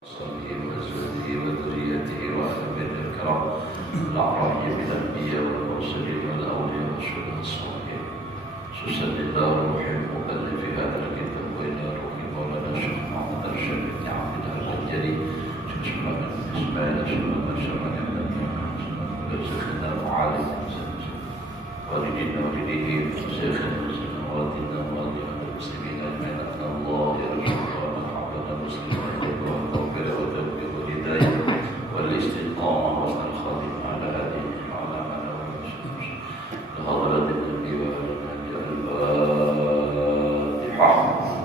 صلي وأزواجه وذريته وأهل بيته الكرام الأعرابي بالأنبياء والمرسلين والأولياء والشهداء الصالحين. سسد الله روح المؤلف هذا الكتاب وإلى روح مولانا الشيخ محمد الرشيد بن عبد الله الجليل شيخنا بن إسماعيل شيخنا بن شيخنا معاذ والدينا والديه شيخنا والدينا والدي المسلمين أجمعين أن الله يرزقنا محبة المسلمين والاستقامة والخاتم على هذه وعلى من هو المسلمين لحضرة النبي الفاتحة.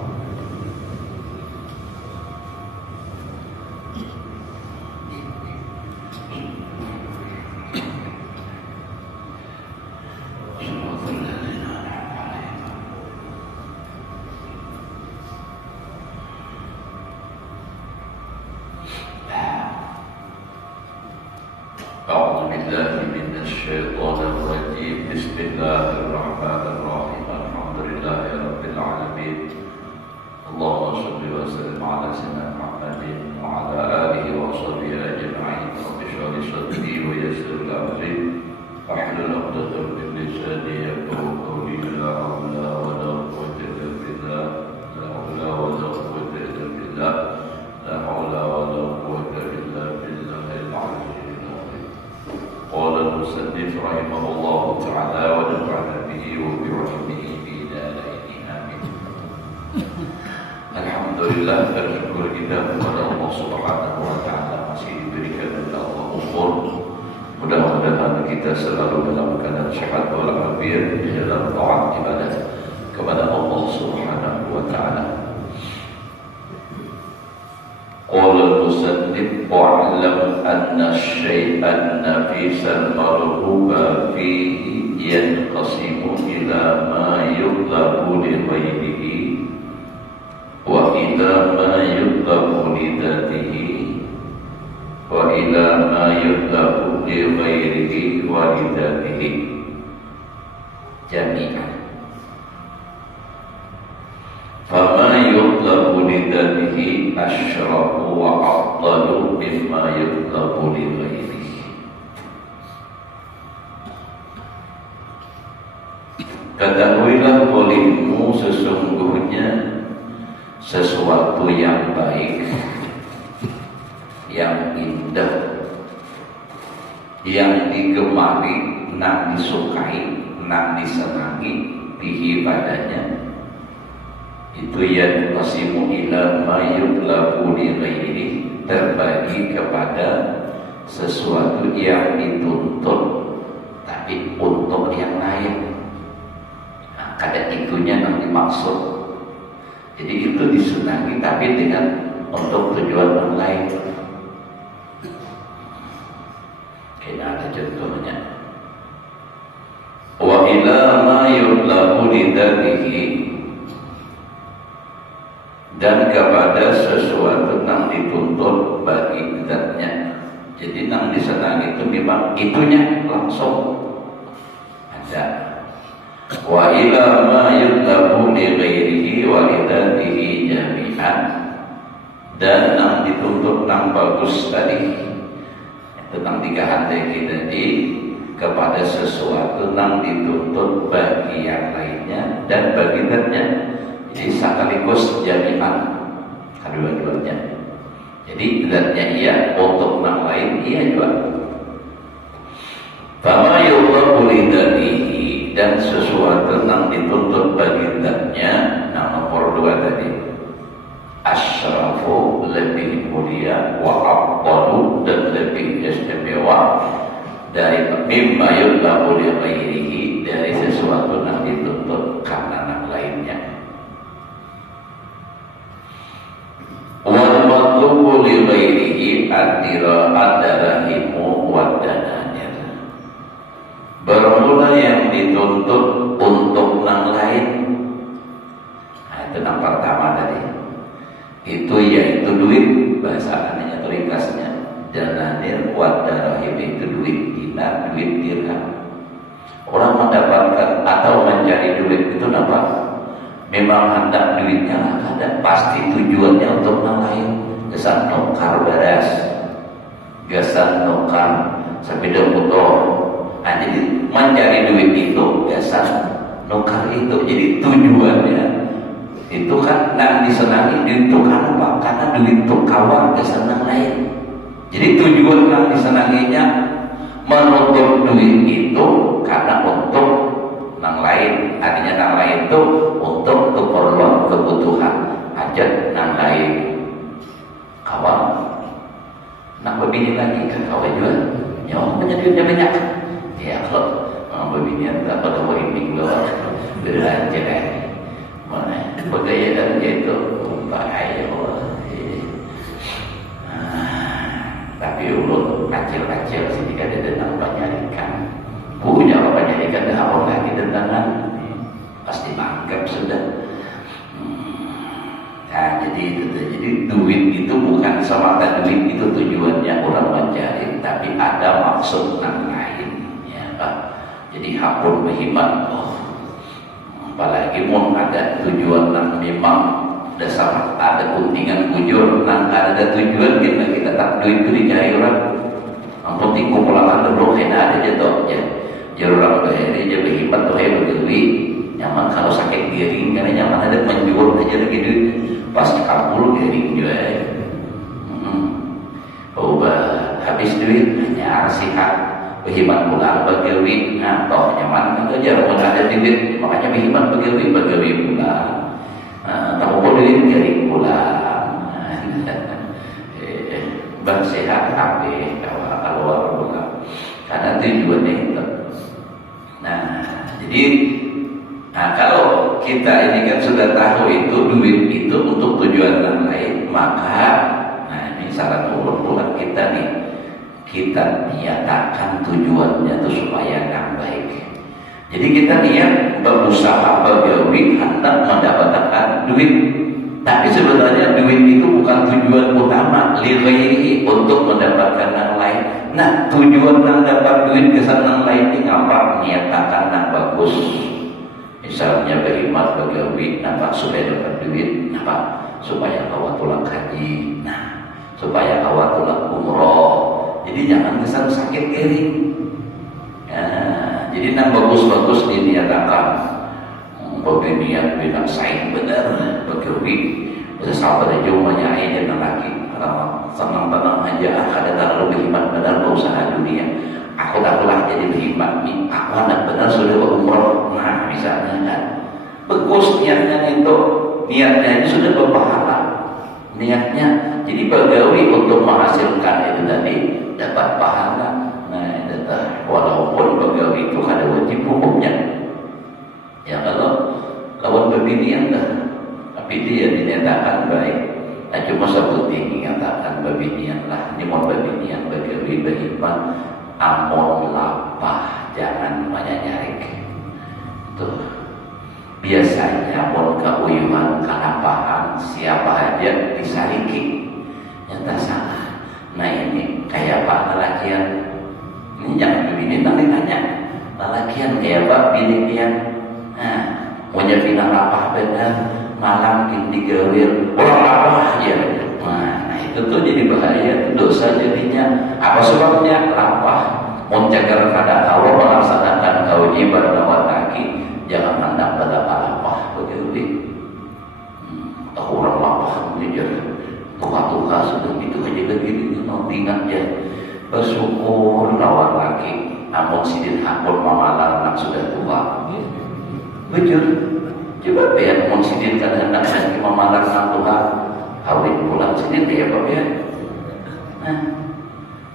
أعوذ بالله من الشيطان الرجيم. بسم الله الرحمن الرحيم. الحمد لله رب العالمين. اللهم صل وسلم على سيدنا محمد وعلى آله وصحبه أجمعين. رب اشرح لي صدري ويسر لي أمري واحلل عقدة من لساني يفقهوا قولي. لا حول ولا قوة إلا بالله. لا حول ولا قوة إلا بالله. لا حول ولا قوة إلا بالله العلي. قال المصنف رحمه الله تعالى ونفعنا به وبعلمه في دارين آمين. Alhamdulillah, bersyukur kita kepada Allah Subhanahu wa taala masih diberikan oleh Allah umur. Mudah-mudahan kita selalu dalam keadaan sehat walafiat di dalam taat ibadah kepada Allah Subhanahu wa taala. قال المصنف واعلم أن الشيء النفيس المرغوب فيه ينقسم إلى ما يطلب لغيره وإلى ما يطلب لذاته وإلى ما يطلب لغيره ولذاته جميعا. فما يطلب لذاته أشرف وأفضل مما يطلب لغيره. Ketahuilah olehmu sesungguhnya sesuatu yang baik, yang indah, yang digemari, nan disukai, nan disenangi bihi padanya, itu yang qasimu ila ma yutlabu li ghairi, terbagi kepada sesuatu yang dituntut tapi untuk yang lain. Nah, kada itunya yang dimaksud. Jadi itu disenangi tapi dengan untuk tujuan yang lain. Kena ada contohnya. Wa ila ma yutlabu li dzatihi, dan kepada sesuatu yang dituntut bagi zatnya. Jadi yang disenangi itu memang itunya langsung ada. Wa ila ma yutlabu li ghairihi wa li dzatihi jami'an, dan yang dituntut yang bagus tadi tentang tiga hati kita tadi kepada sesuatu yang dituntut bagi yang lainnya dan bagi zatnya. Jadi sekaligus jami'an kedua-duanya. Jadi zatnya iya, untuk yang lain iya juga. Fama yutlabu li dzatihi, dan sesuatu yang dituntut bagi zatnya, yang nomor dua tadi, asyrafu, lebih mulia, wa afdalu, dan lebih istimewa dari mimma yutlabu li ghairihi, dari sesuatu yang dituntut karena yang lainnya. Wal matlubu li ghairihi ad-darahimu wa dananir. Bermula yang dituntut untuk yang lain. Nah, itu yang pertama tadi. Itu yaitu duit, bahasa anehnya ringkasnya. Dananir wa darahim, itu duit dinar, duit dirham. Orang mendapatkan atau mencari duit itu apa? memang hendak duitnya ada, pasti tujuannya untuk yang lain. kesan nukar beres, gasan nukar sepeda motor. Nah, jadi mencari duit itu gasan nukar itu jadi tujuannya itu kan nang disenangi itu karena apa? Karena duit itu kawan kesenang lain. Jadi tujuan nang disenanginya menuntut duit itu karena untuk nang lain, artinya nang lain itu untuk keperluan kebutuhan hajat nang lain. Kawan nak berbini lagi kan kawan juga nyawa duitnya banyak ya. Kalau berbini tak pada ini keluar beraja mana bergaya dan itu bahaya. Tapi ulut kecil-kecil sini kan ada tentang penyarikan punya penyarikan dah orang lagi tentangan pasti mangkap sudah. Nah, jadi duit itu bukan semata duit itu tujuannya orang mencari, tapi ada maksud yang lain ya Pak. Jadi hakun berhemat, apalagi mau ada tujuan yang memang dasar ada kuntingan kujur, nang ada tujuan kita tak duit itu dicari orang. Ampun tiku pulangan dulu kena ada jatuh ya. Jadi orang bahari aja berhemat tuh ya berduit. Nyaman kalau sakit giring karena nyaman ada menjual aja lagi duit. Pas kabul giring juga. Ubah habis duit hanya sihat berhemat pulang bagawi. Nah toh nyaman kan aja orang ada duit makanya berhemat bagawi pulang. Kamu boleh giring pulang. Bersehat habis kalau pulang karena tujuannya itu. Nah jadi kalau kita ini kan sudah tahu itu duit itu untuk tujuan yang lain, maka ini saran ulang kita nih, kita nyatakan tujuannya itu supaya yang baik. Jadi kita niat berusaha bergawi hendak mendapatkan duit, tapi sebenarnya duit itu bukan tujuan utama li untuk mendapatkan yang lain. Nah tujuan yang dapat duit kesan yang lain ini ngapa nyatakan yang bagus. Misalnya berhemat bergawi, nampak supaya dapat duit, nampak supaya awak tulang haji, nah supaya awak tulang umroh. Jadi jangan kesan sakit kering. Jadi nang bagus-bagus diniatakan, berniat bilang saing benar bergawi, bisa sabar aja umumnya aja lagi. Senang-senang aja, ada terlalu berhemat benar berusaha dunia. Aku tak telah jadi berhemat nih, aku anak benar sudah berumroh. Nah misalnya kan bagus niatnya itu, niatnya ini sudah berpahala niatnya, jadi bergawi untuk menghasilkan itu tadi dapat pahala. Nah itu walaupun bergawi itu ada wajib hukumnya ya, kalau kawan berbinian dah, tapi dia dinyatakan baik. Nah cuma satu tinggi nyatakan berbinian lah, ini mau berbinian bergawi berhemat. Amun lapah jangan banyak nyarik. Tuh biasanya amun keuyuhan kalapahan siapa aja disariki nyata salah. Nah ini kayak Pak lelakian ini jangan begini nanti tanya lelakian kayak Pak binian. Nah mau pinang lapah benar malam digawir orang lapah aja. Nah itu tuh jadi bahaya, dosa jadinya. Apa sebabnya? Lapah menjaga kada Allah melaksanakan kewajiban lawan kaki, jangan hendak pada lapah begitu. Tahu orang lapah menjadi tuka-tuka sudah gitu aja begini, ingat ya bersyukur lawan laki. Namun sidin hakun mamalar nak sudah tua. Betul. Coba biar mun sidin kada hendak lagi mamalar nak tua. Kawin pulang sendiri ya Pak ya. Nah,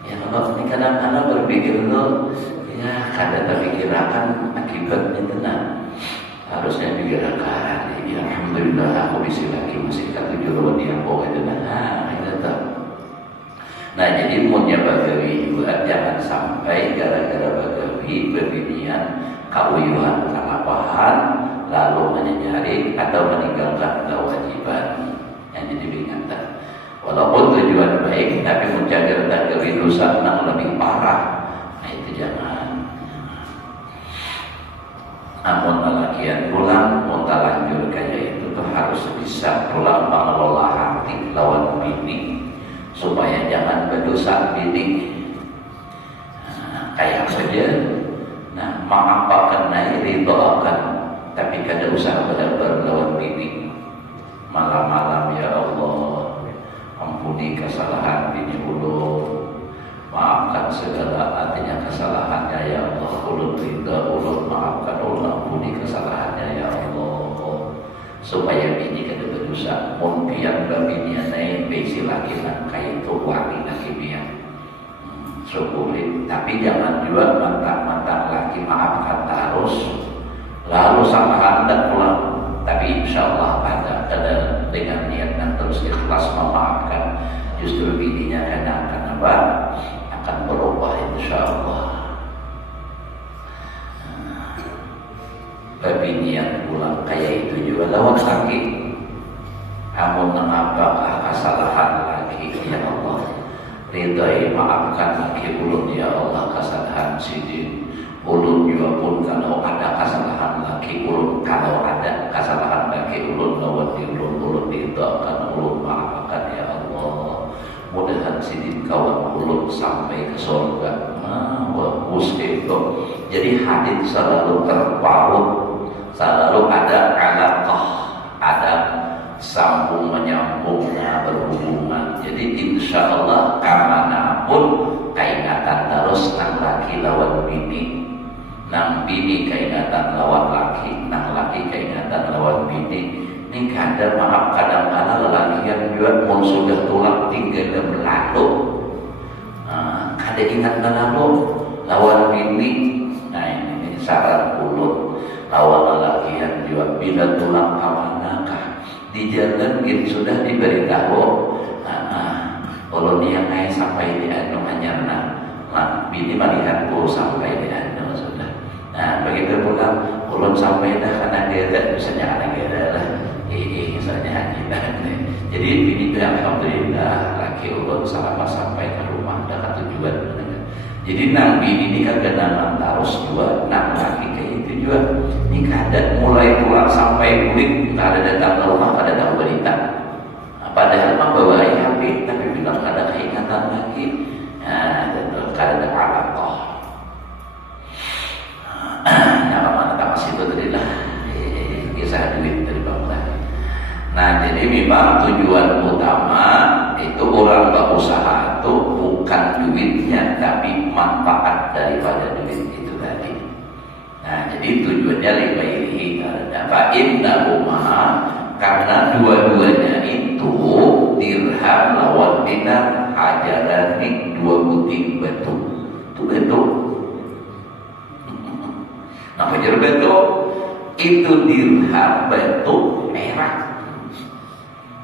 ya kalau ini kadang-kadang berpikir lo, ya kadang terpikirkan akibatnya tenang. Harusnya pikirkan, ya alhamdulillah aku bisa lagi masih ketujuh dia bawa tenang. Nah, itu tak. Nah jadi munnya bagawi juga jangan sampai gara-gara bagawi berbinian kauyuhan kalapahan lalu menyanyari atau meninggalkan kewajiban. Yang jadi ingatan walaupun tujuan baik tapi menjaga dari dosa yang lebih parah. Nah itu jangan. Namun lelakian pulang munta lanjut kayak itu tuh harus bisa pulang mengelola hati lawan bini supaya jangan berdosa bini. Kayak saja, nah maafkan naik ridho akan, tapi kada usah benar-benar lawan bini. Malam-malam ya Allah, ampuni kesalahan bini ulun, maafkan segala artinya kesalahannya ya Allah. Ulun ridho, ulun maafkan, ulun ampuni kesalahannya ya Allah, supaya bini kada berdosa. Mun pian bini naik besi lagi nang kayak itu wangi lagi pian sukulit, tapi jangan juga mantap-mantap lagi maafkan terus lalu sama hendak pulang. Tapi insya Allah ada dengan niat dan terus ikhlas memaafkan, justru bininya akan apa? Akan berubah insya Allah. Binian pulang kayak itu juga lawan sakit. Amun apakah kesalahan lagi ya Allah, ridai maafkan lagi ulun ya Allah kesalahan sidin. Ulun juga pun kalau ada kesalahan lagi ulun, kalau ada kesalahan lagi ulun lawan ulun ridhakan, ulun maafkan ya Allah. Mudahan sidin kawan ulun sampai ke surga. Bagus itu. Jadi hadis selalu terpaut, selalu ada alaqah, ada sambung menyambungnya, berhubungan. Jadi insya Allah kamanapun kaingatan terus nang laki lawan bini, nang bini kaingatan lawan laki, nang laki kaingatan lawan bini. Ini kadang maaf kadang-kadang lelaki yang juga pun sudah tulang tinggal berlalu, kada ingat lalu lawan bini. Nah ini saran ulun, lawan lelaki yang juga bila tulang kawanakah di jalan gitu sudah diberitahu, ulun yang naik sampai di anu anyarna, bini melihatku sampai di anu sudah. Nah begitu pula ulun sampai dah karena geda, misalnya karena geda lah, ini misalnya haji dah. Jadi bini itu alhamdulillah laki ulun selama sampai ke rumah dah tujuan. Jadi nang bini ini kan genangan terus juga, nang laki kayak itu juga. Ini kadang mulai pulang sampai kulit, kada datang ke rumah, kada tahu berita. Padahal mah bawa HP, tapi bilang kada keingatan lagi. Nah, tentu kada ada alaqah. Nah, mana tak masih itu tadi lah. Kisah duit dari bangsa. Nah, jadi memang tujuan utama itu orang berusaha itu bukan duitnya, tapi manfaat daripada duit itu tadi. Nah, jadi tujuannya libairi karena innahuma, karena dua-duanya itu dirham lawan dinar, hajaran nih dua butir batu. Itu betul. Nama jar betul itu dirham batu merah.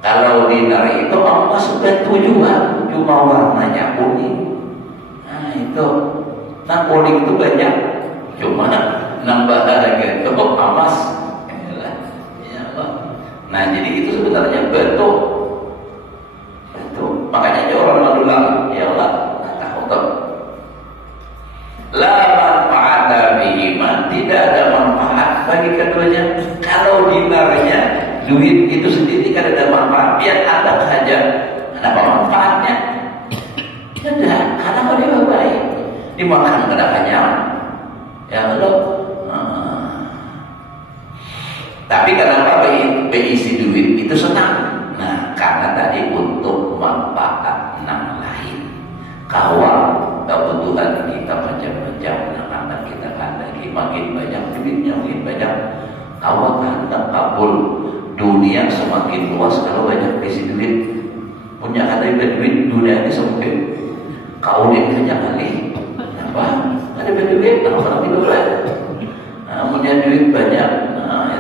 Kalau dinar itu emas batu juga, cuma warnanya kuning. Nah itu, nah kuning itu banyak, cuma nambah harga itu emas. Nah jadi itu sebenarnya betul. Makanya orang bilang ya Allah, takut. La manfaat bihima, tidak ada manfaat bagi keduanya. Kalau dinarnya, duit itu sendiri kan ada manfaat, biar ada saja. Apa manfaatnya? Tidak, karena kalau dia baik, dimakan kada kenyang. Ya Allah. Tapi kenapa berisi duit itu senang? Nah, karena tadi untuk manfaat yang lain. Kawan kebutuhan kita macam-macam, anak kita lagi makin banyak duitnya, makin banyak. Kawan hendak kabul dunia semakin luas kalau banyak berisi duit. Punya ada duit dunia ini semakin kaulit banyak kali. Apa? Ada duit, orang itu lah. Punya duit banyak.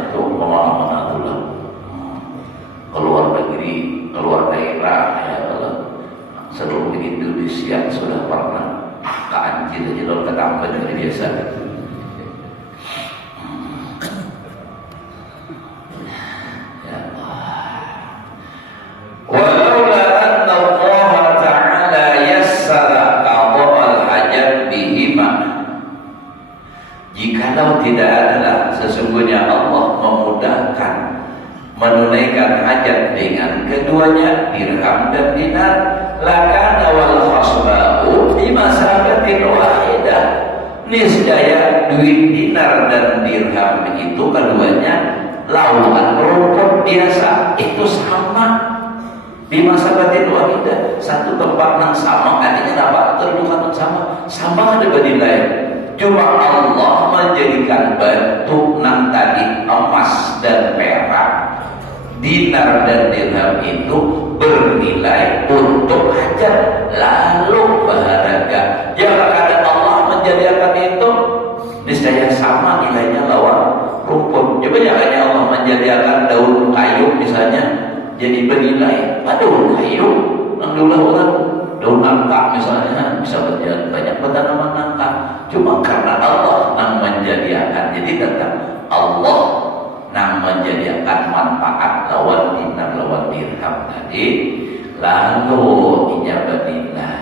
Itu pengalaman atulah keluar negeri, keluar daerah ya Allah, seluruh Indonesia sudah pernah ke anjir aja lo ketambah dari biasa. Ya Allah, walaula anna Allah ta'ala yassara qada'al hajat bihima, jikalau tidak adalah sesungguhnya Allah memudahkan menunaikan hajat dengan keduanya, dirham dan dinar, lakana wal khasba'u bi masabatin wahidah. Niscaya duit dinar dan dirham itu keduanya lautan rumput biasa, itu sama di masabatin wahidah, satu tempat yang sama. Artinya apa? Kedudukan sama ada bernilai. Cuma Allah menjadikan batu nang tadi emas dan perak, dinar dan dirham itu bernilai untuk hajat lalu berharga. Yang ada Allah menjadikan itu niscaya sama nilainya lawan rumput. Coba jangan Allah menjadikan daun kayu misalnya jadi bernilai. Daun kayu yang dulu orang daun nangka misalnya bisa berjalan banyak tanaman nangka. Cuma karena Allah yang menjadikan, jadi tetap Allah yang menjadikan manfaat lawan dinar lawan dirham tadi, lalu inya bernilai.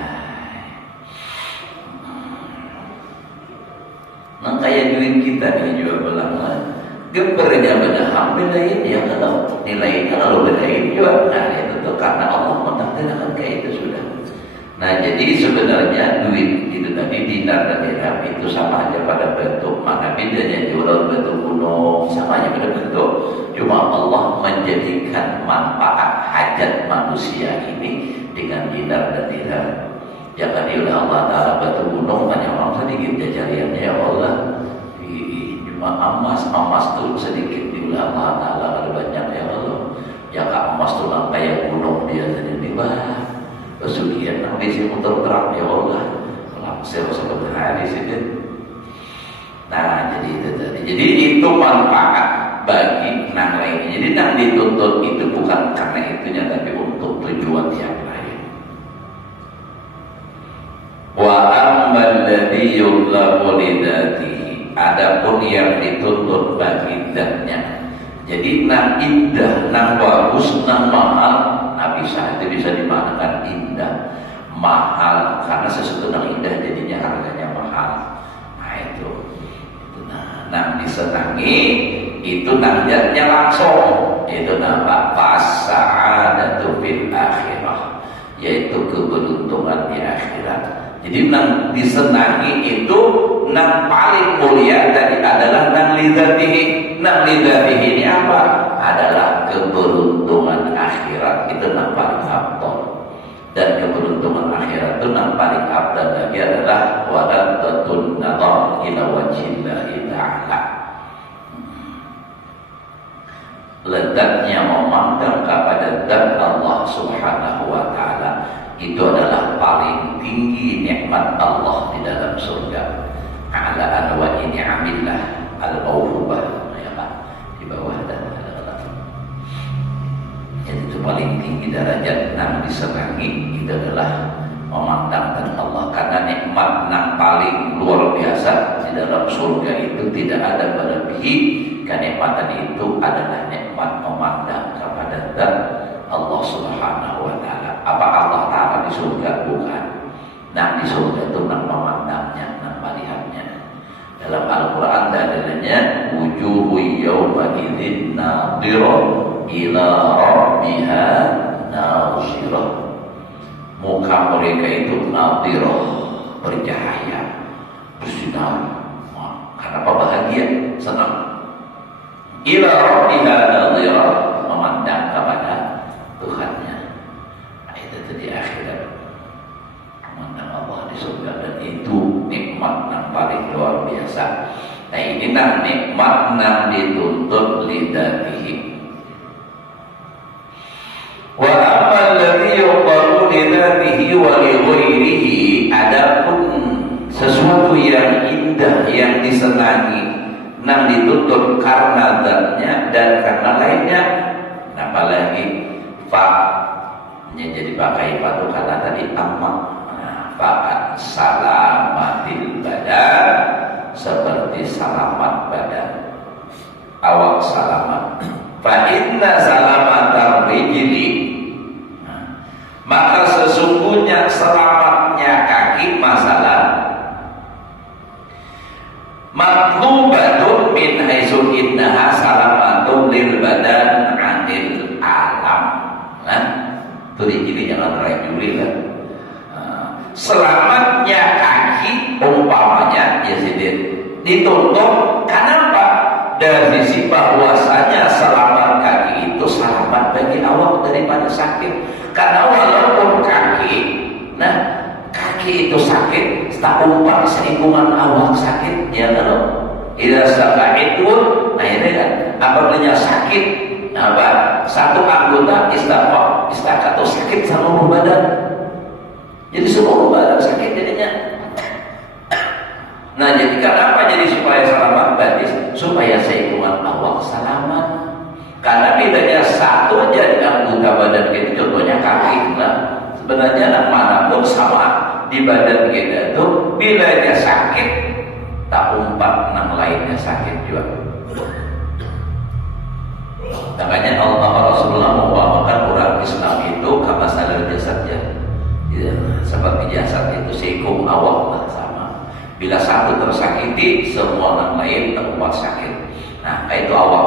Nah kayak duit kita nih jual belang gebernya benaham bedain ya, kalau nilainya kalau bedain juga. Nah itu tuh karena Allah mentakdirkan kayak itu sudah. Nah jadi sebenarnya duit itu tadi dinar dan dirham itu sama aja pada bentuk. Mana bedanya jual bentuk gunung, sama aja pada bentuk. Cuma Allah menjadikan manfaat hajat manusia ini dengan dinar dan dirham. Jangan oleh Allah Ta'ala batu gunung banyak orang sedikit jajariannya ya Allah. Cuma emas tuh sedikit di Allah Ta'ala ada banyak ya Allah. Ya kak emas tuh lang kayak gunung biasanya nih wah. Pesugihan nang di sini muter terang ya Allah. Langsung sampai hari sini. Nah jadi itu tadi. Jadi itu manfaat bagi nang lainnya. Jadi nang dituntut itu bukan karena itunya tapi untuk tujuan yang lain. Wa ammal ladzi yutlabu lidatihi, adapun yang dituntut bagi zatnya. Jadi nang indah, nang bagus, nang mahal, nah bisa dimaknakan indah, mahal karena sesuatu yang indah jadinya harganya mahal. Nah itu nang disenangi itu nang zatnya langsung, itu nama fasa'adatu fil akhirah, yaitu keberuntungan di akhirat. Jadi nang disenangi itu nang paling mulia tadi adalah nang lidatihi. Nang lidatihi ini apa? Adalah keberuntungan akhirat, itu nang paling abdal. Dan keberuntungan akhirat itu nang paling abdal lagi adalah wadatun nadhar ila wajhillahi ta'ala. Letaknya memandang kepada zat Allah Subhanahu wa ta'ala, itu adalah paling tinggi nikmat Allah di dalam surga. Ala anwa'i ni'amillah al-mawhubah, ya Pak, di bawah dan itu paling tinggi derajat yang disenangi itu adalah memandangkan Allah, karena nikmat yang paling luar biasa di dalam surga itu tidak ada melebihi kenikmatan itu adalah nikmat memandang kepada zat Allah Subhanahu wa ta'ala. Apa Allah Ta'ala di surga? Bukan. Nah di surga itu nang memandangnya, nang melihatnya. Dalam Al-Quran adanya wujuhu yawma idzin nadhirah ila rabbiha nadhirah. Muka mereka itu nadhirah, bercahaya, bersinar. Kenapa bahagia? Senang. Ila rabbiha nadhirah, memandang kepada Tuhannya. Nah, itu di akhirat memandang Allah di surga, dan itu nikmat yang paling luar biasa. Nah ini nang nikmat nang dituntut lidatihi. Wa amal ladzi yuqalu lidatihi wa li ghairihi, adapun sesuatu yang indah yang disenangi nang dituntut karena zatnya dan karena lainnya. Nah, apalagi fa-nya jadi pakai padu karena tadi amma. Fakat salamatil badan, seperti selamat badan, awak selamat. Fa inna salamatar rijli, maka sesungguhnya selamatnya kaki masalah matlubatun min haitsu innaha salamatun lil badan anil alam. Nah, itu di sini jangan rayu kan. selamatnya kaki umpamanya ya dituntut. Kenapa? Dari sisi bahwasanya selamat kaki itu selamat bagi awak daripada sakit. Karena walaupun kaki itu sakit, tak umpam selingkungan awak sakit, ya kan? Ida itu, nah ini kan apabila sakit, satu anggota istakat atau sakit seluruh badan, jadi seluruh badan sakit jadinya. Nah jadi kenapa? Jadi supaya selamat batis, supaya selingkungan awak selamat. Karena bedanya satu aja di anggota badan kita, contohnya kaki, sebenarnya manapun sama. Di badan kita itu bila dia sakit tak umpat nang lainnya sakit juga. Makanya Allah Rasulullah membawakan orang Islam itu kama sadar jasadnya, ya, seperti jasad itu seikung awak sama. Bila satu tersakiti semua nang lain terumpat sakit. Nah itu awak.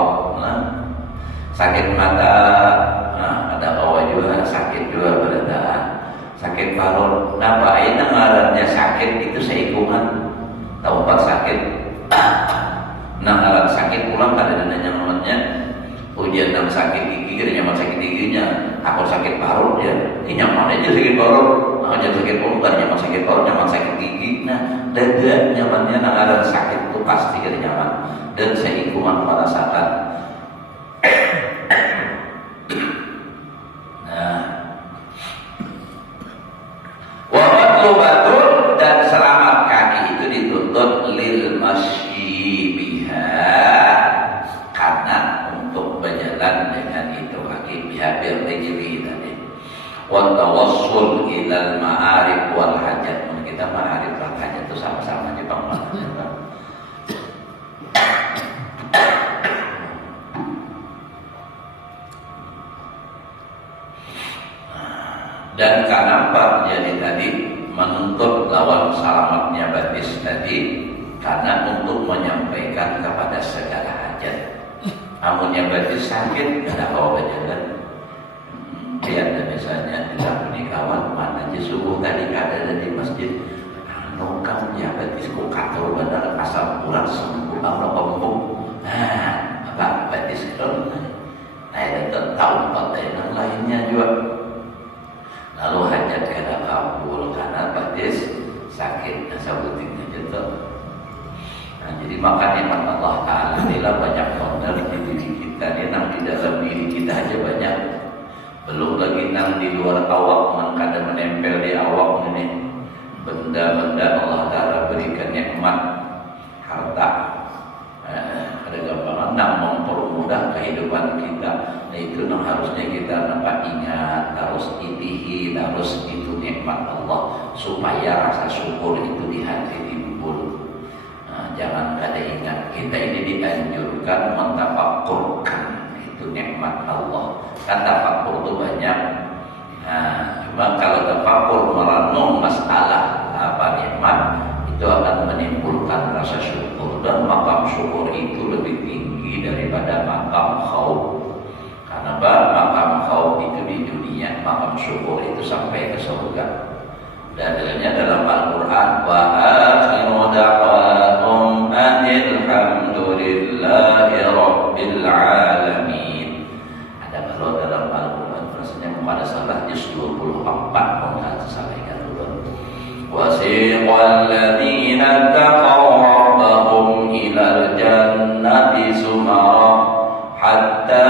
Sakit mata, ada bawah juga sakit juga badan. Sakit parut, ngapain ngarannya sakit itu seikungan, tahu pak sakit, ngaran sakit pulang pada namanya ujian nang sakit gigi, nyaman sakit giginya, aku sakit parut ya, ini nyaman aja sakit parut, aja sakit parut, bukan nyaman sakit parut, nyaman sakit gigi, nah dan nyamannya ngaran sakit itu pasti jadi nyaman dan seikungan merasakan. Dan selamat kaki itu dituntut lil masyi biha, karena untuk berjalan dengan itu kaki biha birrijli tadi. Wa tawassul ilal ma'arif wal hajat. Kita ma'arif wal hajat itu sama-sama di pemahaman. Dan kenapa jadi tadi menuntut lawan selamatnya batis tadi? Karena untuk menyampaikan kepada segala hajat. Amunnya batis sakit, ada bawa berjalan. Lihat misalnya tidak kawan mana aja subuh tadi ada di masjid. Kamunya batis kok kator benar asal kurang sembuh Allah kampung. Apa batis itu? Nah itu tahu yang lainnya juga. Lalu hajat kada kabul karena batis sakit sabutin gitu. Nah, jadi makanya Allah Ta'ala inilah banyak wonder di diri kita, dia nang di dalam diri kita aja banyak, belum lagi nang di luar awak, kadang menempel di awak ini benda-benda Allah Ta'ala berikan nikmat harta, ada gambaran nang mempermudah kehidupan kita. Nah itu yang harusnya kita nampak ingat, harus itihi, harus itu nikmat Allah supaya rasa syukur itu di hati timbul. Nah, jangan ada ingat, kita ini dianjurkan mentafakkurkan itu nikmat Allah. Kan tafakkur itu banyak. Nah, cuma kalau tafakkur merenung masalah apa nikmat itu akan menimbulkan rasa syukur, dan makam syukur itu lebih tinggi daripada makam khauf. Karena makam khauf itu di dunia, makam syukur itu sampai ke surga. Dalilnya dalam Al-Quran, wa akhiru da'wahum alhamdulillahi rabbil alamin. Ada kalau dalam Al-Quran rasanya pada salah juz 24 mohon sampaikan dulu. Wasiqal ladzina taqaw rabbahum ilal jannati zumara hatta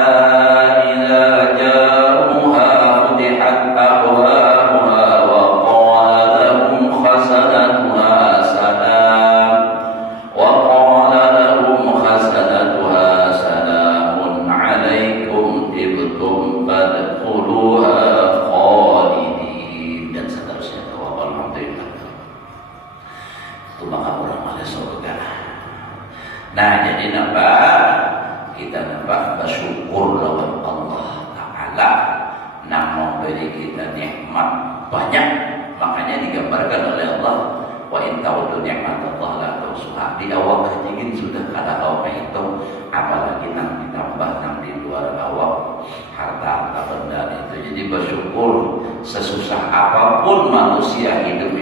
banyak. Makanya digambarkan oleh Allah, wa in ta'uddu ni'matallahi la tuhsuha. Di awal kejingin sudah kada tahu itu, apalagi nang ditambah nang di luar awal harta benda itu. Jadi bersyukur sesusah apapun manusia hidup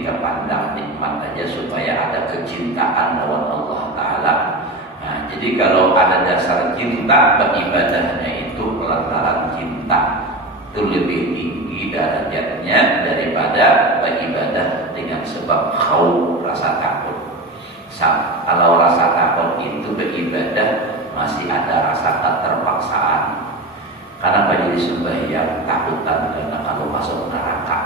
kita pandang nikmat aja supaya ada kecintaan lawan Allah Ta'ala. Nah, jadi kalau ada dasar cinta, beribadahnya itu lantaran cinta, itu lebih tinggi derajatnya daripada beribadah dengan sebab khauf, rasa takut. Kalau rasa takut itu beribadah masih ada rasa keterpaksaan. Karena bagi sembahyang takutan karena kalau masuk neraka,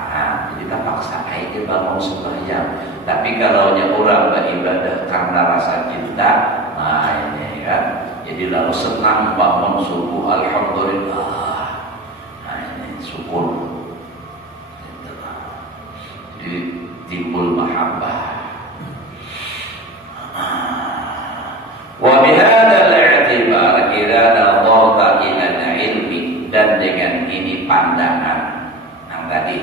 jadi kita paksa aja bangun sembahyang. Tapi kalau orang beribadah karena rasa cinta, nah ini kan, jadi lalu senang bangun subuh, alhamdulillah. Nah ini syukur. Jadi timbul mahabbah. Wa bihadzal i'tibar idza nadharta ila ilmi, dan dengan ini pandangan yang tadi.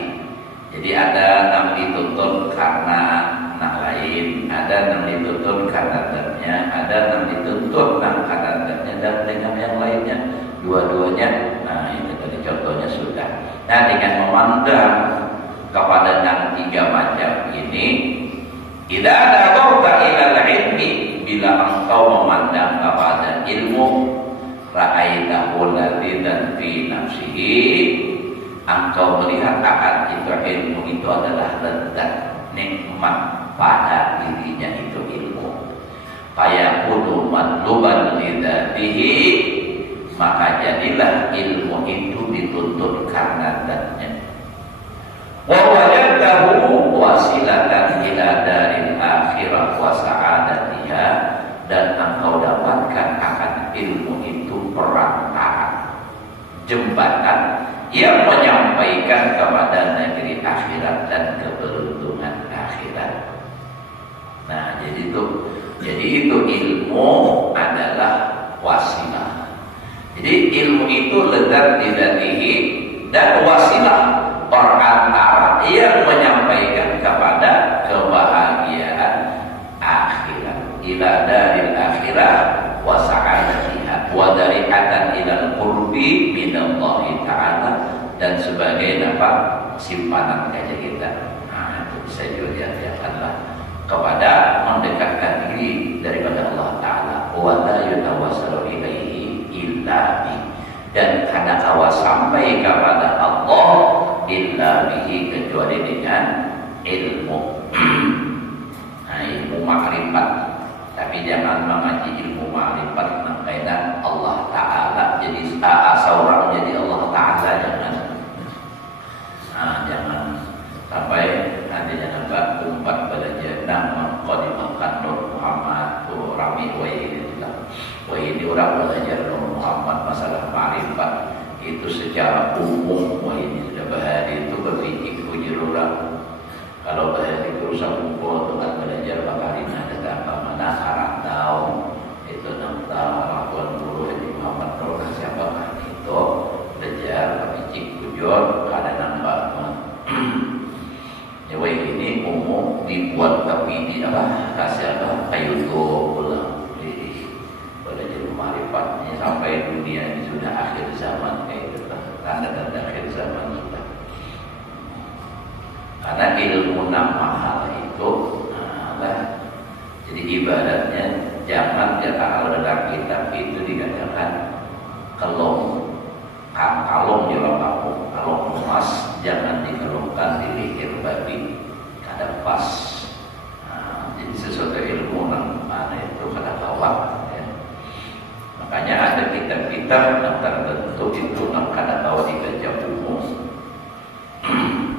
Jadi ada yang dituntut karena nak lain, ada yang dituntut karena datnya, ada yang dituntut karena datnya, dan dengan yang lainnya dua-duanya. Nah ini tadi contohnya sudah. Nah dengan memandang kepada yang tiga macam ini, idza nadharta ila ilmi, bila engkau memandang kepada ilmu, ra'aitahu ladzidan fi nafsihi, engkau melihat akan itu ilmu itu adalah lezat, nikmat pada dirinya itu ilmu. Fayakunu matluban lidzatihi, maka jadilah ilmu itu dituntut karena zatnya. Wa wajadahu wasilatan ila daril akhirah wa sa'adatiha, dan engkau dapatkan akan ilmu itu perantara, jembatan yang menyampaikan kepada negeri akhirat dan keberuntungan akhirat. Nah, jadi itu ilmu adalah wasilah. Jadi ilmu itu lezat dzatihi dan wasilah, perantara yang menyampaikan kepada kebahagiaan akhirat, ila daril akhirah wa sa'adatiha wa dari'atan ilal qurbi minallahi ta'ala, dan sebagai simpanan kaca kita. Nah, itu bisa juga diartikanlah kepada mendekatkan diri daripada Allah Ta'ala. Wa la yatawassalu ilaihi illa bi, dan karena awas sampai kepada Allah illa bihi, kecuali dengan ilmu. Nah, ilmu makrifat. Tapi jangan mengaji ilmu makrifat mengkaitan Allah Ta'ala jadi seorang jadi Allah Ta'ala, jangan. Nah, jangan sampai nanti jangan umpat belajar nama qadimakan Nur Muhammad tuh rami ini orang belajar Nur Muhammad masalah makrifat itu secara umum. Ini sudah bahari itu berpikir puji orang. Kalau bahari berusaha kumpul dengan belajar bakarin ada tambah mana arah tahu itu nampak lakukan dulu di Muhammad Nur siapa kan itu belajar berpikir kujur ada nambah. Nyawa ini umum dibuat tapi di kasih kayu ulang di belajar marifatnya sampai dunia ini sudah akhir zaman kayak gitu, tanda-tanda akhir zaman sudah. Karena ilmu mahal itu, jadi ibaratnya jangan kalau dalam kitab itu dikatakan kalung di kamu, kalung emas jangan dikalungkan di leher babi, kada pas. Jadi sesuatu ilmu mana itu kada kawat. Ya. Makanya ada kitab-kitab yang tertentu itu kada bawa dibaca umum.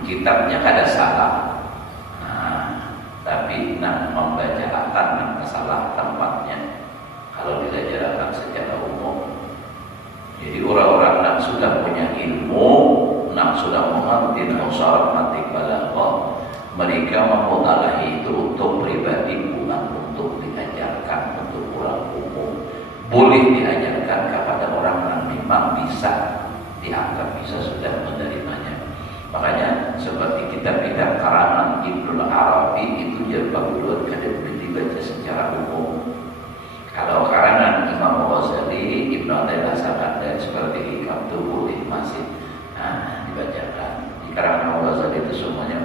Kitabnya kada salah, tapi membaca akan salah tempatnya kalau diajarkan secara umum. Jadi orang-orang yang sudah punya ilmu, yang sudah mengerti syarat mati balaghah, mereka memutalahi itu untuk pribadi, bukan untuk diajarkan untuk orang umum. Boleh diajarkan kepada orang yang memang bisa dianggap bisa sudah menerimanya. Makanya seperti kitab-kitab karangan Ibnu Arabi itu bagus kada boleh dibaca secara umum. Kalau karangan Imam Ghazali, Ibnu Athaillah Sakandar seperti Hikam itu boleh masih dibacakan. Di karangan Ghazali itu semuanya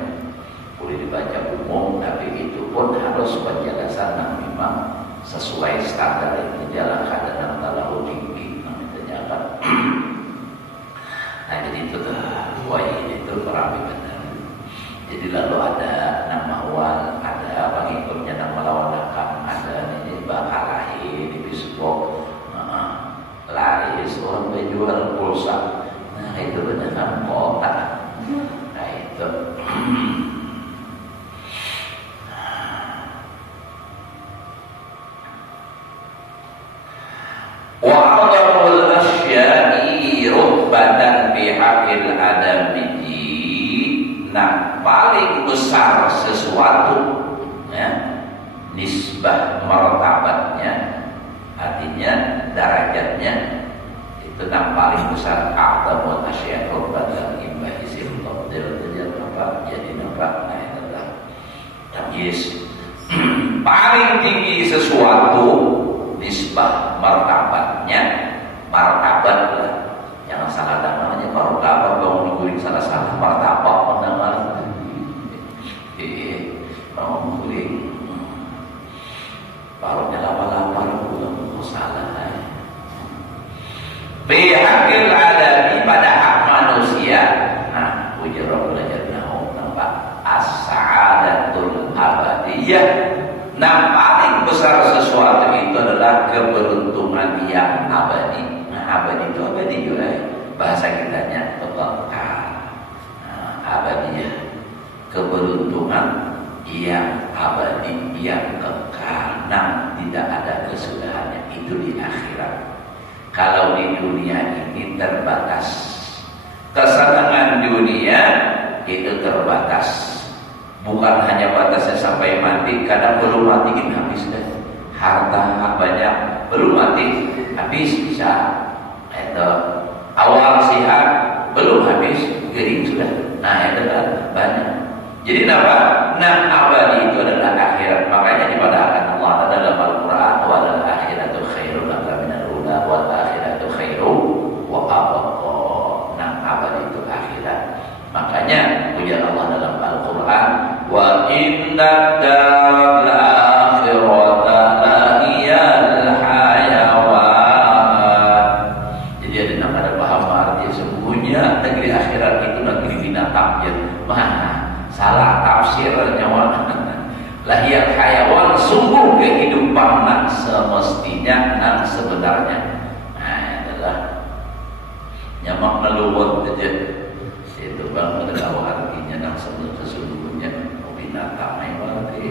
boleh dibaca umum, tapi itu pun harus penjelasan yang memang sesuai standar yang dijalankan dalam terlalu tinggi namanya apa. Nah jadi itu ini itu perapi benar. Jadi lalu ada nama awal, ada pengikutnya nama lawan belakang, ada ini bakal lahir di Facebook, laris orang menjual pulsa. Nah itu benar kota. Nah itu. Wa'adamul asya'i rutbatan bihaqil adamiji. Nah paling besar sesuatu ya, nisbah martabatnya, artinya derajatnya itu yang paling besar. A'adamul asya'i rutbatan imbahisil tafdil. Jadi apa? Jadi nampak nah itulah tamyiz. Paling tinggi sesuatu nisbah martabatnya, martabat lah. Jangan salah namanya martabat, bangun diguring salah-salah martabat namanya. Bangun diguring barunya lama-lama belum salah. Bihaqil adami pada hak manusia. Nah, ujarah belajar nahu nampak as-sa'adatul abadiyah. Nah paling besar sesuatu itu adalah keberuntungan yang abadi. Nah abadi itu abadi juga bahasa kitanya kekal. Nah, abadiyah, keberuntungan yang abadi, yang kekal. Nah tidak ada kesudahannya, itu di akhirat. Kalau di dunia ini terbatas, kesenangan dunia itu terbatas. Bukan hanya batasnya sampai mati, kadang belum mati ini habis deh. Harta banyak, belum mati habis bisa. Itu awal sihat belum habis, kering sudah. Nah itu kan banyak. Jadi apa? Nah abadi itu adalah akhirat. Makanya dipadahkan Allah dalam Al-Quran, wal akhiratu khairun laka minal ula, wal akhiratu khairun wa abqa. Nah abadi itu akhirat. Makanya pujian Allah dalam Al-Quran, wa inna daral akhirata lahiyal hayawan. Jadi ada nama dan paham arti sesungguhnya negeri akhirat itu negeri binatang. Mana salah tafsirnya lahiyal hayawan, sungguh kehidupan yang semestinya dan sebenarnya. Nah adalah nyamak meluwat saja. Itu bang tahu artinya dan sesungguhnya binatang yang berarti.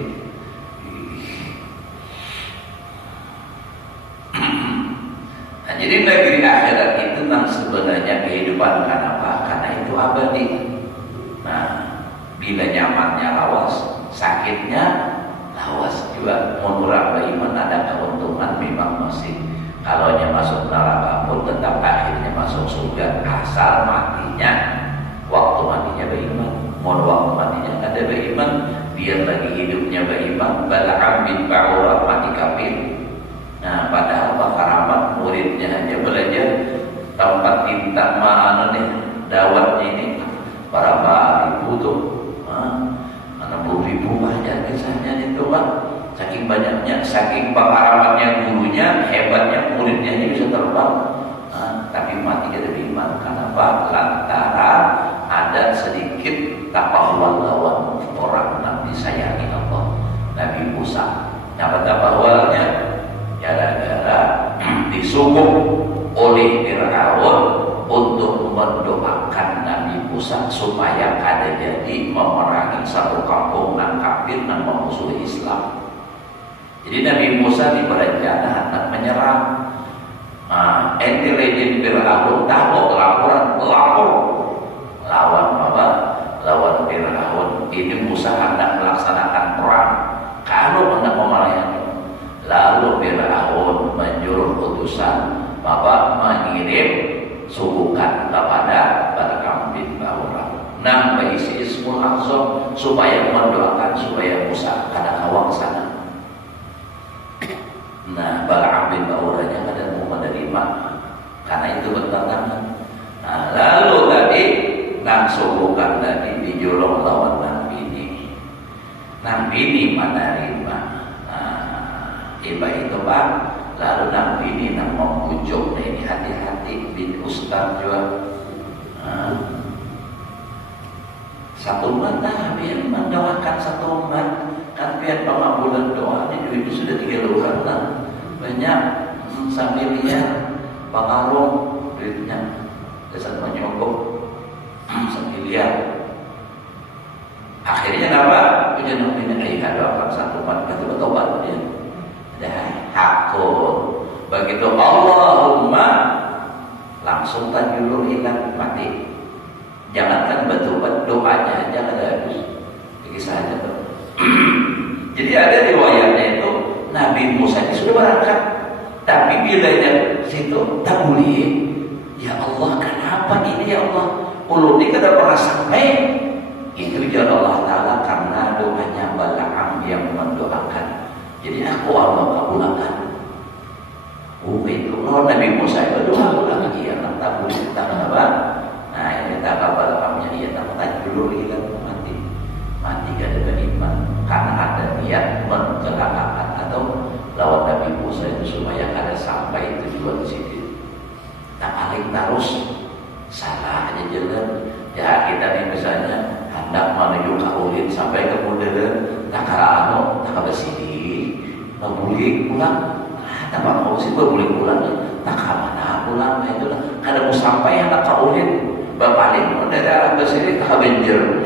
Nah, jadi negeri akhirat itu yang sebenarnya kehidupan kenapa? Karena itu abadi. Nah, bila nyamannya lawas, sakitnya lawas juga. Menurut beriman ada keuntungan memang masih. Kalau masuk neraka pun tetap akhirnya masuk surga asal matinya. Waktu matinya beriman, mohon waktu matinya ada beriman, biar lagi hidupnya beriman. Bala'am bin Ba'urah mati kafir. Nah padahal Pak Karamat muridnya hanya belajar tempat tinta mana nih dawatnya ini berapa ribu tuh, 60.000 banyak kisahnya itu Pak. Saking banyaknya, saking Pak Karamatnya gurunya hebatnya, muridnya ini bisa terbang. Tapi mati jadi beriman. Kenapa? Lantaran ada sedikit tapahwal lawan orang yang disayangi Allah, Nabi Musa. Dapat tapahwalnya gara-gara disuruh oleh Fir'aun untuk mendoakan Nabi Musa supaya kada jadi memerangi satu kampung yang kafir dan memusuhi Islam. Jadi Nabi Musa berencana hendak menyerang. Intelijen Fir'aun tahu laporan lawan apa? Lawan Fir'aun. Ini Musa hendak melaksanakan perang. Kalau hendak memerangi, lalu Fir'aun menyuruh utusan Bapak mengirim subukan kepada Bala'am bin Ba'urah. Nah, berisi Ismul Azam supaya mendoakan supaya Musa kada awang sana. Nah, Bala'am bin Ba'urahnya kada mau menerima karena itu bertentangan. Nah, lalu tadi nang subukan tadi dijolong lawan Nabi ini. bini menerima hibah itu Pak. Lalu bini membujuk, ini hati-hati bin ustaz juga. Satu umat biar mendoakan satu umat kan biar pengabulan doa ini duitnya sudah 3 luar lah banyak sambil lihat pengarung duitnya dasar menyogok sambil lihat akhirnya apa? Ujian ini doakan satu umat betul tobat dia dah hakul begitu Allahumma langsung tajulur hilang mati. Jangankan betul-betul doanya aja ada habis kisah aja tuh. Jadi ada riwayatnya itu Nabi Musa itu sudah berangkat, tapi bila dia situ tak boleh. Ya Allah, kenapa ini ya Allah? Ulun ini kada pernah sampai. Itu jalan Allah Taala karena doanya Balaam yang mendoakan. Jadi aku Allah kabulkan. Itu kalau Nabi Musa itu doa lagi ya tak boleh tak apa. Nah ini tak apa kamunya dia tak dulu kita mati gak ada iman karena ada niat mencelakakan atau lawan Nabi Musa itu supaya ada sampai tujuan di situ. Tak paling terus salah aja jalan. Ya kita nih misalnya hendak menuju Kaulin sampai ke Modern, tak kalau tak ada sini, tak boleh pulang. Tak mau sih boleh pulang, tak mana pulang itu lah. Kada mau sampai hendak Kaulin. Bapak dari arah kesini tak benjer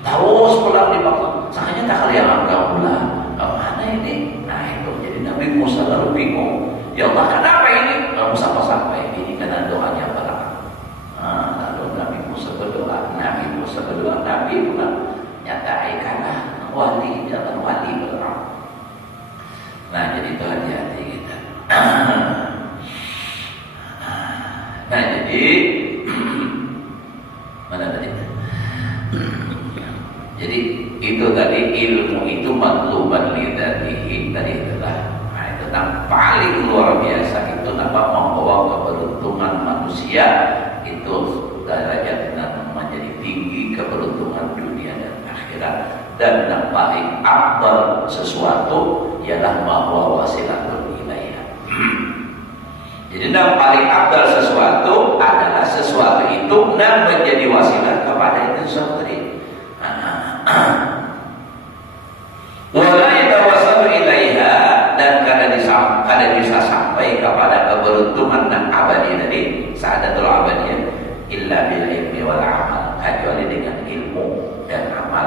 terus pulang di waktu sakanya tak kali yang agak pulang mana ini. Nah itu jadi Nabi Musa lalu bingung, ya Allah kenapa ini kamu sampai ini karena doanya Balaam. Lalu Nabi Musa berdoa Nabi bukan nyatai karena wali jalan wali Balaam. Nah jadi itu hati-hati kita. Nah jadi mana tadi? Jadi itu tadi ilmu itu matluban lidatihi tadi itulah. Nah itu yang paling luar biasa itu apa membawa keberuntungan manusia itu derajat dan menjadi tinggi keberuntungan dunia dan akhirat. Dan yang paling afdal sesuatu ialah bahwa wasilatul ilaiha. Jadi yang paling afdal sesuatu adalah sesuatu itu yang menjadi wasilah kepada itu sendiri. Wala yatawassalu ilaiha dan kada bisa sampai kepada keberuntungan dan abadi tadi sa'adatul abadiyah illa bil ilmi wal amal kecuali dengan ilmu dan amal.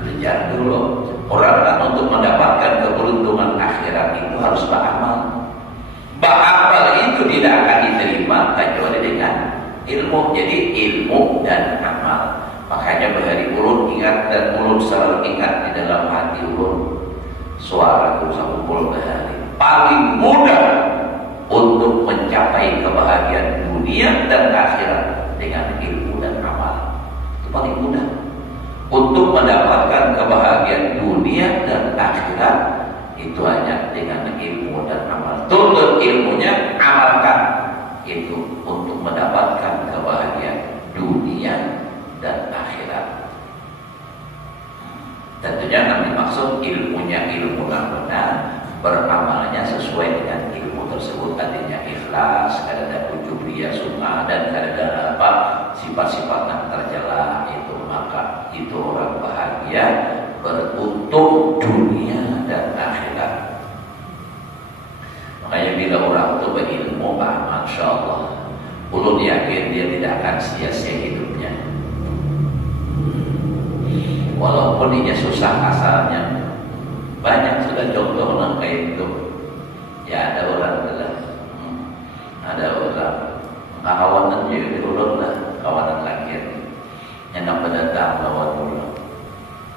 Belajar dulu orang kan untuk mendapatkan keberuntungan akhirat itu harus beramal. Beramal itu tidak akan diterima kecuali dengan ilmu. Jadi ilmu dan amal. Makanya bahari ulun ingat dan ulun selalu ingat di dalam hati ulun suara itu sampul bahari paling mudah untuk mencapai kebahagiaan dunia dan akhirat dengan ilmu dan amal. Itu paling mudah untuk mendapatkan kebahagiaan dunia dan akhirat itu hanya dengan ilmu dan amal. Tuntut ilmunya, amalkan itu untuk mendapatkan kebahagiaan dunia dan akhirat. Tentunya yang dimaksud ilmunya ilmu yang benar, beramalnya sesuai dengan ilmu tersebut. Artinya ikhlas, ada ujubiyah sunnah dan ada apa sifat-sifat yang tercela itu, maka itu orang bahagia beruntung dunia dan akhirat. Makanya bila orang itu berilmu, masya Allah, ulun yakin dia tidak akan sia-sia hidupnya. Walaupun ini susah asalnya, banyak sudah contoh orang kayak itu. Ya ada orang ada orang kawanan juga ulun lah, kawanan laki yang nak datang lawan ulun.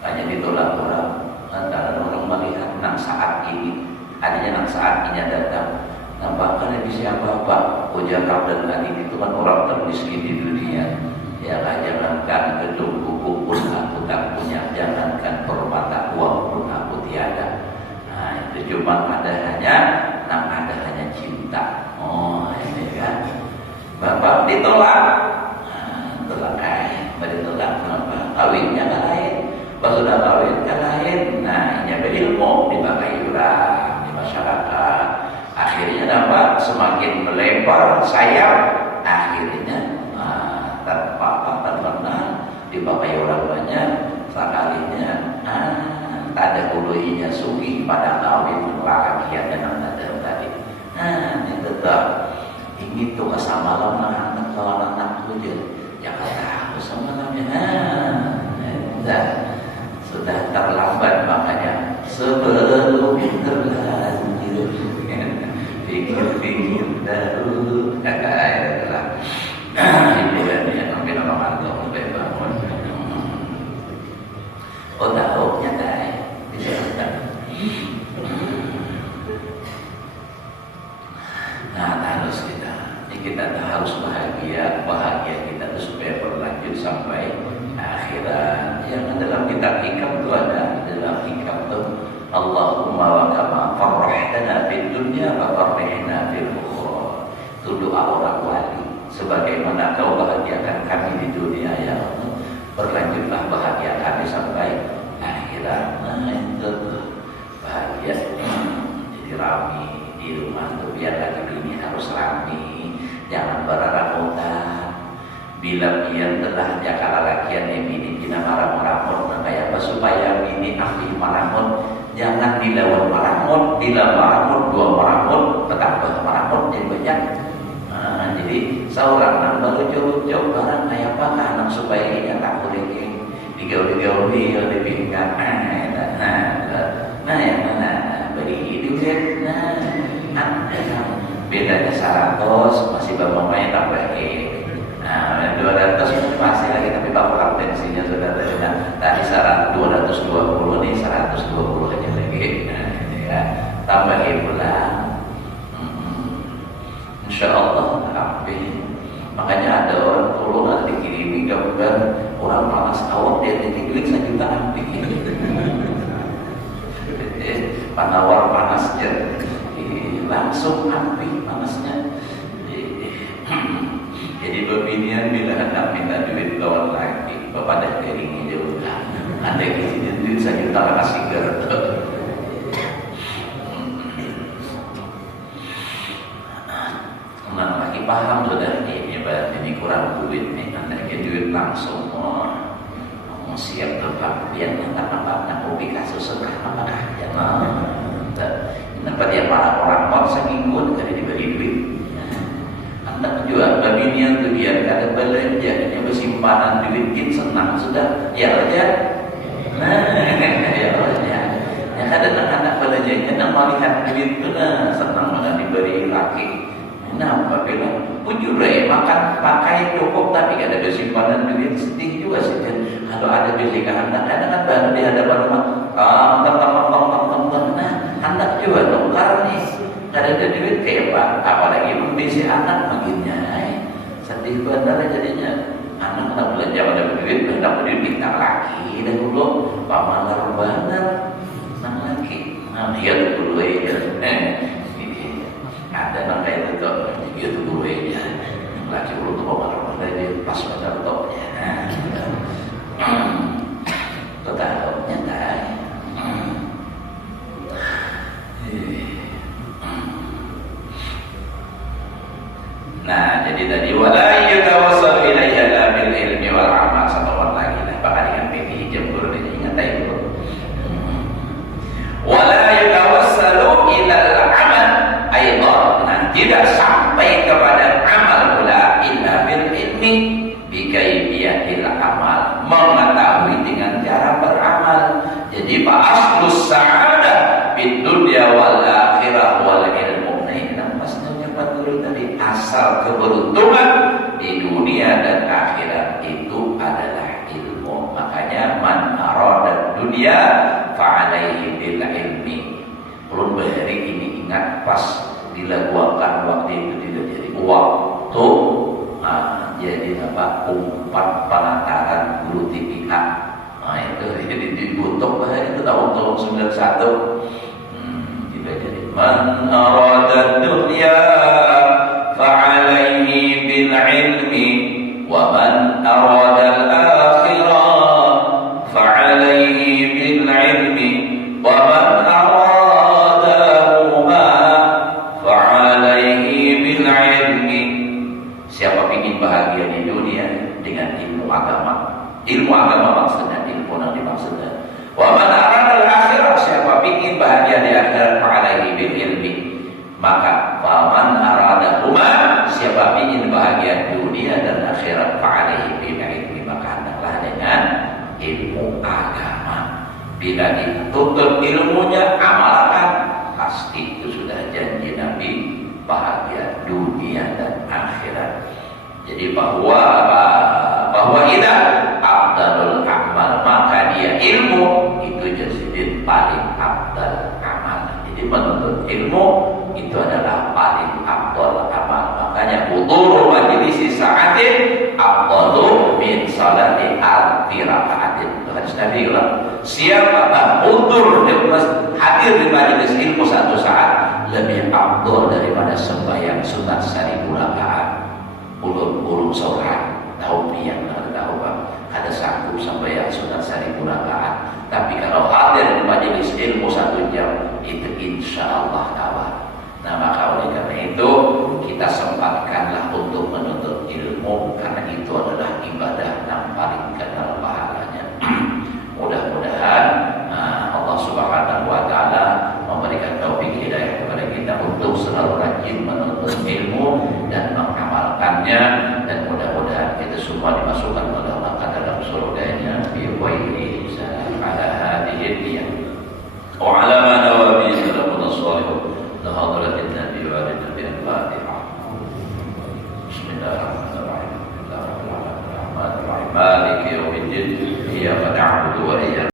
Hanya ditolak orang antara orang melihat nang saat ini, adanya nang saat ini datang. Nampaknya bisa apa-apa. Ujar dan adik itu kan orang termiskin di dunia. Ya jangankan gedung buku pun aku tak punya, jangankan permata uang pun aku tiada. Nah itu cuma ada hanya cinta. Oh ini kan bapak ditolak, tolak ditolak kenapa? Kawinnya lain. Pas sudah seekor sayap, akhirnya tanpa dipakai orang banyak sekalinya tak ada uluhinya sugi pada kawin laki dan anak tadi. Ini tetap ini tuh kesamalan anak kawan anakku je, jangan tahu samalannya. Sudah terlambat, makanya sebelum terlanjur pikir-pikir dahulu. Itulah hiburannya sampai nama kantor sampai bangun. Oh tahu nyata bisa tak. Nah harus kita harus bahagia kita tuh supaya berlanjut sampai akhirat. Yang dalam kitab hikam itu ada, dalam hikam itu Allahumma wa kama farrahtana fid dunya wa farrihna fil ukhra. Itu doa orang wali. Sebagaimana kau bahagiakan kami di dunia, ya Allah, berlanjutlah bahagia kami sampai akhirat. Nah itu bahagia. Jadi rami di rumah tuh biar lagi ini harus rami, jangan beraramutan. Bila pian telah jakala lakian ini bina marah-marahmon, maka ya apa supaya ini ahli marahmon, jangan dilawan marahmon, bila marahmon dua marahmon, petambah marahmon jadi banyak. Jadi seorang nambah lucu-lucu barang kayak apa anak supaya ini tak boleh digaul-gauli oleh pinggang. Nah yang mana beri duit, bedanya 100 masih bapak main tambahin. Nah, 200 masih lagi tapi bakal tensinya sudah tadi 220 nih 120 aja lagi. Ya, tambahin pula. Insya Allah hampir. Makanya ada orang tolongan dikirimi gambar orang panas awak dia titik-titik sejuta hampir. Panawar panasnya langsung hampir panasnya. Jadi pembinian bila hendak minta duit lawan lagi, bapak dah keringi dia udah. Ada yang duit saja tak kasih gerto. Nah, lagi paham sudah ini berarti ini kurang duit nih, anda duit langsung siap terbang biar nak ubi kasus seberapa ya kenapa dia para orang seminggu kali diberi duit. Anda juga babinian tu biar ada belanja, yang bersimpanan duit senang sudah, ya aja. Nah, ya aja. Yang ada anak belanjanya nak melihat duit tu lah senang mana diberi laki. Kenapa bilang pujure makan pakai cukup tapi ada bersimpanan duit sedih juga sih. Kalau ada bisikan anak kan baru di hadapan rumah, nah anak juga tukar nih. Ada duit hebat, apalagi membisi anak makinnya sedih benar jadinya. Anak tak belanja pada duit, hendak duit minta lagi dahulu, pamalar benar sang lagi. Nah dia dulu ya, ada nangka itu tuh, dia dulu ya, lagi dulu tuh pamalar benar dia pas pada topnya. Tahu nyata. Nah, jadi tadi wala yatawassal ilaiha la bil ilmi wal amal, satu orang lagi lah bakal dengan pilih jempur ini nyata itu. Wala yatawassalu ilal amal aidan. Nah, tidak sampai kepada amal pula illa bil ilmi bi kaifiyatil amal, mengetahui dengan cara beramal. Jadi fa aslus sa'adah fid dunya wal akhirah wal ilmu. Tadi asal keberuntungan di dunia dan akhirat itu adalah ilmu. Makanya man arada dunia fa'alaihi bil ilmi. Belum hari ini ingat pas dilakukan waktu itu tidak jadi waktu jadi apa umpat penataran guru TPA. Nah itu jadi dibutuh bahari itu tahun 91. Jadi man arada dunya fa'alaihi bil ilmi wa man arada al-akhirah fa'alaihi bil ilmi wa man aradahuma fa'alaihi bil ilmi di dunia dengan ilmu agama. Ilmu agama maksudnya ilmu yang dimaksudnya. Wa man arada al-akhirah, siapa ingin bahagia di akhirat fa'alaihi bil ilmi, maka faman arada huma, siapa ingin bahagia dunia dan akhirat fa'alaihi bil ilmi, maka hendaklah dengan ilmu agama. Bila dituntut ilmunya, amalkan, pasti itu sudah janji Nabi bahagia dunia dan akhirat. Jadi bahwa ida afdalul amal, maka dia ilmu itu jadi paling afdal amal. Jadi menuntut ilmu itu adalah paling afdal amal. Makanya huduru majlisi sa'atin afdalu min salati alfi raka'atin. Hadis Nabi bilang, siapa hudur hadir di majelis ilmu satu saat lebih afdal daripada sembahyang sunat 1000 rakaat. Ulun sholat tahu niat tahu bang, ada sanggup sampai yang sunat 1000 rakaat. Tapi kalau hadir di majelis ilmu 1 jam itu insya Allah kawan. Nah maka oleh karena itu kita sempatkanlah untuk menuntut ilmu, karena itu adalah ibadah yang paling kenal pahalanya. Mudah-mudahan Allah Subhanahu wa taala memberikan taufik hidayah kepada kita untuk selalu rajin menuntut ilmu dan mengamalkannya, dan mudah-mudahan kita semua dimasukkan oleh Allah ke dalam surganya bi ghairi hisab ala hadhihi niyah wa ala ma nawabi sallallahu alaihi wa hadratin nabi wa ala nabi al-fatihah. Bismillahirrahmanirrahim. Maliki yaumiddin, iyyaka na'budu wa iyyaka